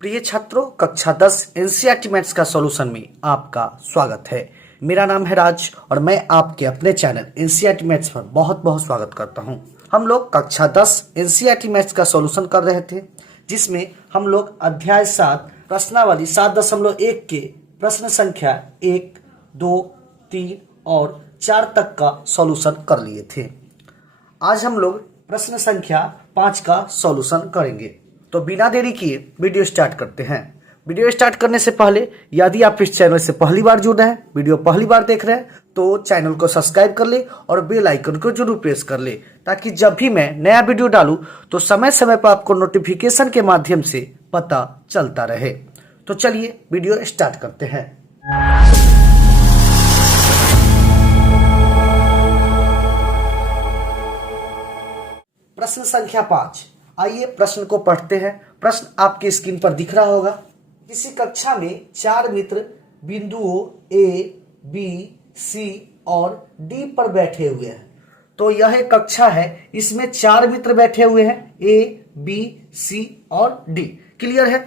प्रिय छात्रों, कक्षा 10 एनसीईआरटी मैथ्स का सॉल्यूशन में आपका स्वागत है। मेरा नाम है राज और मैं आपके अपने चैनल एनसीईआरटी मैथ्स पर बहुत बहुत स्वागत करता हूं। हम लोग कक्षा 10 एनसीईआरटी मैथ्स का सॉल्यूशन कर रहे थे, जिसमें हम लोग अध्याय 7 प्रश्नावली 7.1 के प्रश्न संख्या 1, 2, 3 और 4 तक का सॉल्यूशन कर लिए थे। आज हम लोग प्रश्न संख्या 5 का सॉल्यूशन करेंगे। तो बिना देरी किए वीडियो स्टार्ट करते हैं। वीडियो स्टार्ट करने से पहले यदि आप इस चैनल से पहली बार जुड़ रहे हैं, वीडियो पहली बार देख रहे हैं, तो चैनल को सब्सक्राइब कर ले और बेल आइकन को जरूर प्रेस कर ले, ताकि जब भी मैं नया वीडियो डालूं तो समय समय पर आपको नोटिफिकेशन के माध्यम से पता चलता रहे। तो चलिए वीडियो स्टार्ट करते हैं। प्रश्न संख्या 5। आइए प्रश्न को पढ़ते हैं। प्रश्न आपके स्क्रीन पर दिख रहा होगा। किसी कक्षा में 4 मित्र बिंदुओं A, B, C और D पर बैठे हुए हैं। तो यह एक कक्षा है, इसमें 4 मित्र बैठे हुए हैं, A, B, C और D। क्लियर है?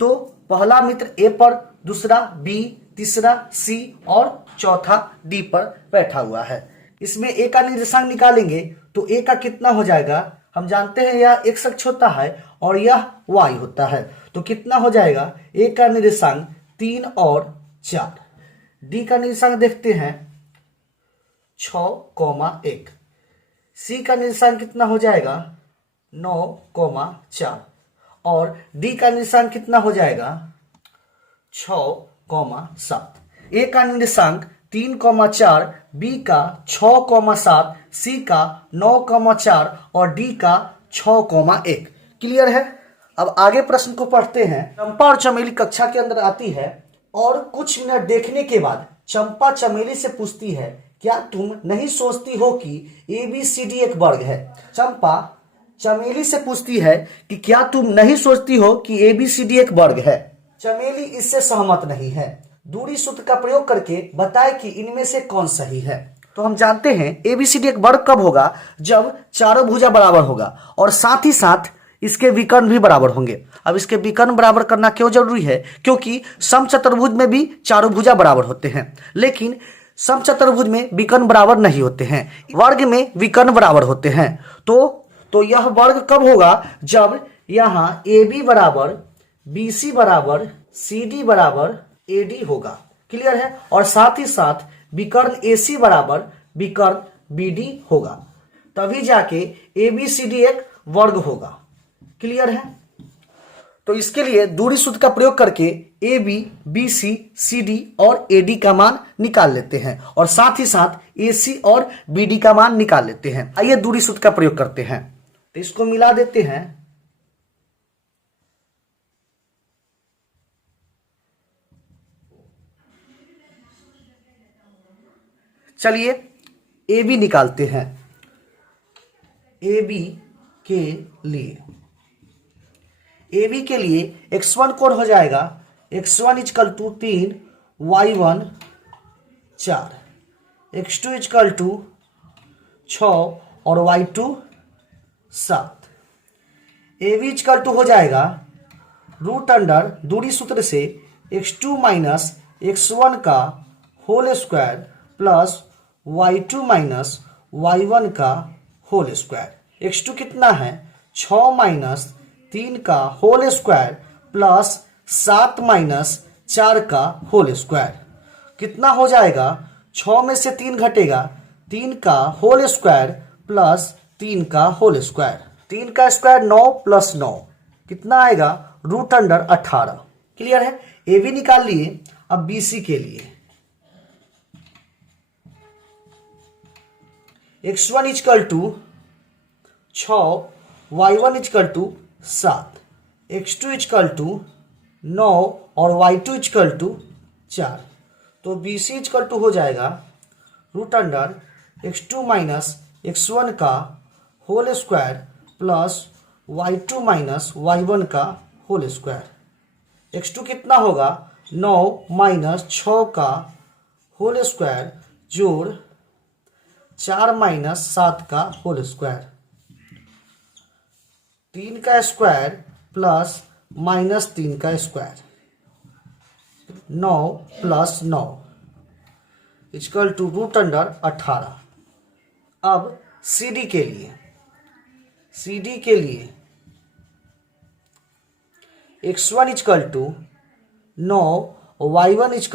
तो पहला मित्र A पर, दूसरा B, तीसरा C और चौथा D पर बैठा हुआ है। इसमें A का निर्देशांक निकालेंगे तो A का कितना हो जाएगा? हम जानते हैं यह x अक्ष होता है और यह y होता है, तो कितना हो जाएगा? A का निर्देशांक 3 और 4। D का निर्देशांक देखते हैं 6,1। C का निर्देशांक कितना हो जाएगा? 9,4 और D का निर्देशांक कितना हो जाएगा? 6,7। A का निर्देशांक 3,4, B का 6,7, C का 9,4 और D का 6,1। क्लियर है? अब आगे प्रश्न को पढ़ते हैं। चंपा और चमेली कक्षा के अंदर आती है और कुछ मिनट देखने के बाद चंपा चमेली से पूछती है, क्या तुम नहीं सोचती हो कि ABCD एक वर्ग है? चंपा चमेली से पूछती है कि क्या तुम नहीं सोचती हो कि ABCD एक वर्ग है? चमेली इससे सहमत नहीं है। दूरी सूत्र का प्रयोग करके बताए कि इनमें से कौन सही है। तो हम जानते हैं ABCD एक वर्ग कब होगा? जब चारों भुजा बराबर होगा और साथ ही साथ इसके विकर्ण भी बराबर होंगे। अब इसके विकर्ण बराबर करना क्यों जरूरी है? क्योंकि समचतुर्भुज में भी चारों भुजा बराबर होते हैं, लेकिन समचतुर्भुज में विकर्ण बराबर नहीं होते हैं, वर्ग में विकर्ण बराबर होते हैं। तो यह वर्ग कब होगा? जब यहाँ AB बराबर BC बराबर CD बराबर AD होगा। क्लियर है? और साथ ही साथ विकर्ण AC बराबर विकर्ण BD होगा, तभी जाके ABCD एक वर्ग होगा। क्लियर है? तो इसके लिए दूरी सूत्र का प्रयोग करके AB, BC, CD और AD का मान निकाल लेते हैं और साथ ही साथ AC और BD का मान निकाल लेते हैं। आइए दूरी सूत्र का प्रयोग करते हैं। तो इसको मिला देते हैं। चलिए AB निकालते हैं। AB के लिए x1 कोण हो जाएगा x1 equal to 3, y1 4, x2 equal to 6 और y2 7। AB इक्वल टू हो जाएगा रूट अंडर दूरी सूत्र से x2 माइनस x1 का whole square plus y2 minus y1 का होल स्क्वायर। x2 कितना है? 6 माइनस 3 का होल स्क्वायर प्लस 7 माइनस 4 का होल स्क्वायर। कितना हो जाएगा? 6 में से 3 घटेगा, 3 का होल स्क्वायर प्लस 3 का होल स्क्वायर। 3 का स्क्वायर 9 प्लस 9 कितना आएगा? Root under 18। क्लियर है? AB निकाल लिए। अब BC के लिए x1 equal to 6, y1 equal to 7, x2 equal to 9 और y2 इक्वल टू 4। तो BC इक्वल टू हो जाएगा root under x2 minus x1 का whole square plus y2 minus y1 का होल स्क्वायर। x2 कितना होगा? 9 माइनस 6 का होल स्क्वायर जोड़ 4 माइनस 7 का होल स्क्वायर। 3 का स्क्वायर प्लस -3 का स्क्वायर, 9 + 9 = √18। अब CD के लिए x1 = 9, y1 =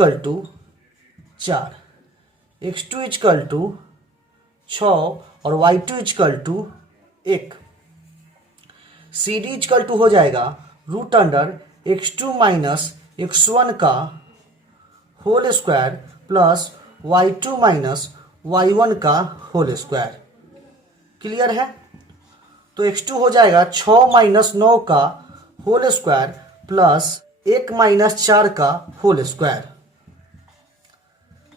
4, x2 = 6 और y2 = 1। CD = हो जाएगा √x2 - x1 का whole square plus y2 - y1 का होल स्क्वायर। क्लियर है? तो x2 हो जाएगा 6 - 9 का होल स्क्वायर प्लस 1 - 4 का होल स्क्वायर,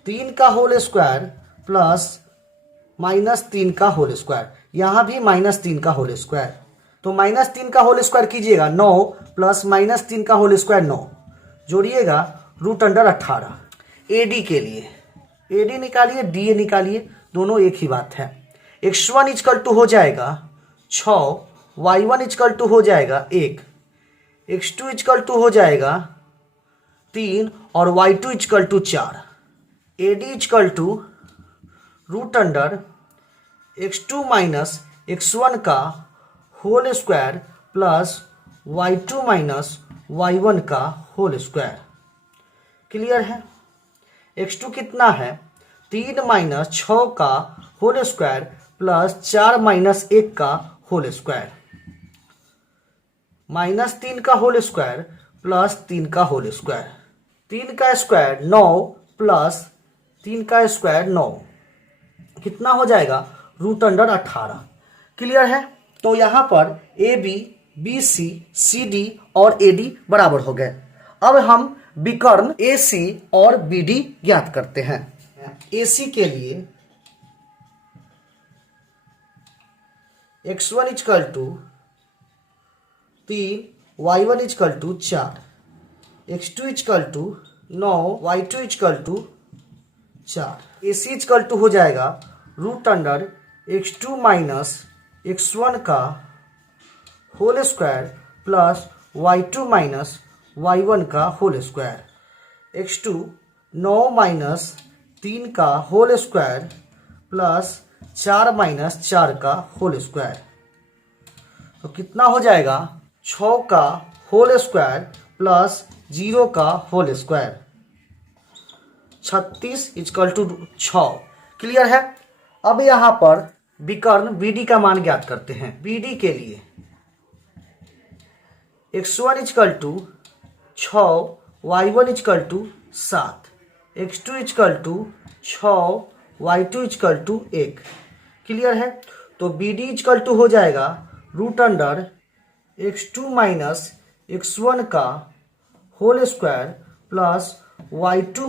3 का होल स्क्वायर प्लस -3 का होल स्क्वायर, यहां भी -3 का होल स्क्वायर। तो -3 का होल स्क्वायर कीजिएगा 9 प्लस -3 का होल स्क्वायर 9, जोड़िएगा √18। AD के लिए AD निकालिए, DA निकालिए, दोनों एक ही बात है। x1 = हो जाएगा 6, y1 = हो जाएगा 1, x2 = हो जाएगा 3 और y2 = 4। AD = √x2 - x1 का whole square plus y2 - y1 का होल स्क्वायर। क्लियर है? x2 कितना है? 3 - 6 का होल स्क्वायर प्लस 4 - 1 का होल स्क्वायर, -3 का होल स्क्वायर प्लस 3 का होल स्क्वायर, 3 का स्क्वायर 9 प्लस 3 का स्क्वायर 9, कितना हो जाएगा? √18। क्लियर है? तो यहां पर AB, BC, CD और AD बराबर हो गए। अब हम विकर्ण AC और BD ज्ञात करते हैं। AC के लिए x1 = 3, y1 = 4, x2 = 9, y2 = 4। AC = हो जाएगा √x2 - x1 का whole square plus y2 - y1 का होल स्क्वायर, x2 9 - 3 का होल स्क्वायर प्लस 4 - 4 का होल स्क्वायर। तो कितना हो जाएगा? 6 का होल स्क्वायर प्लस 0 का होल स्क्वायर, 36 = 6। क्लियर है? अब यहां पर विकर्ण BD का मान ज्ञात करते हैं। BD के लिए x1 = 6, y1 = 7, x2 = 6, y2 = 1। Clear है? तो BD = हो जाएगा √x2 - x1 का whole square plus y2 -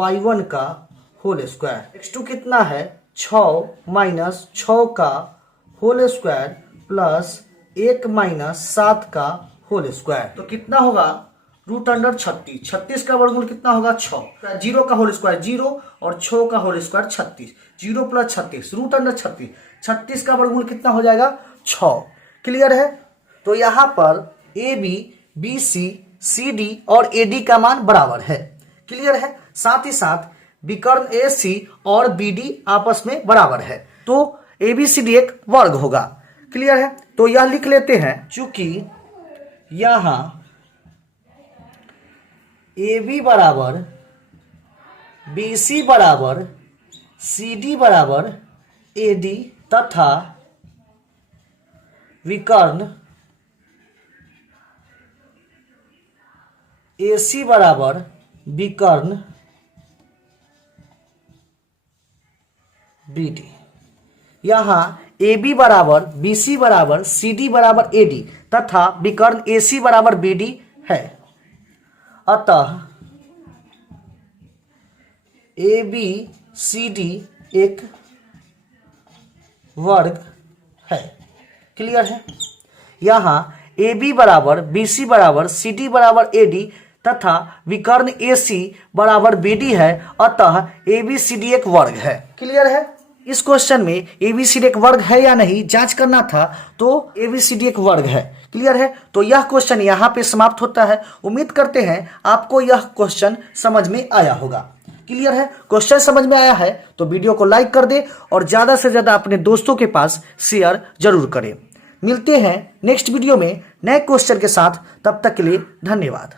y1 का होल स्क्वायर। x2 कितना है? 6 - 6 का होल स्क्वायर प्लस 1 - 7 का होल स्क्वायर, तो कितना होगा? √36। 36 का वर्गमूल कितना होगा? 6। 0 का होल स्क्वायर 0 और 6 का होल स्क्वायर 36, 0 + 36 √36। 36 का वर्गमूल कितना हो जाएगा? 6। क्लियर है? तो यहां पर AB, BC, CD और AD का मान बराबर है। क्लियर है? साथ ही साथ विकर्ण AC और BD आपस में बराबर है, तो ABCD एक वर्ग होगा। क्लियर है? तो यह लिख लेते हैं, चूंकि यहां AB बराबर BC बराबर CD बराबर AD तथा विकर्ण AC बराबर विकर्ण BD। यहाँ AB बराबर BC बराबर CD बराबर AD तथा विकर्ण AC बराबर BD है। अतः ABCD एक वर्ग है। क्लियर है? यहाँ AB बराबर BC बराबर CD बराबर AD तथा विकर्ण AC बराबर BD है, अतः ABCD एक वर्ग है। क्लियर है? इस क्वेश्चन में एबीसीडी एक वर्ग है या नहीं जांच करना था, तो एबीसीडी एक वर्ग है। क्लियर है? तो यह क्वेश्चन यहाँ पे समाप्त होता है। उम्मीद करते हैं आपको यह क्वेश्चन समझ में आया होगा। क्लियर है? क्वेश्चन समझ में आया है तो वीडियो को लाइक कर दे और ज्यादा से ज्यादा अपने दोस्तों के पास शेयर जरूर करें। मिलते हैं नेक्स्ट वीडियो में नए क्वेश्चन के साथ, तब तक के लिए धन्यवाद।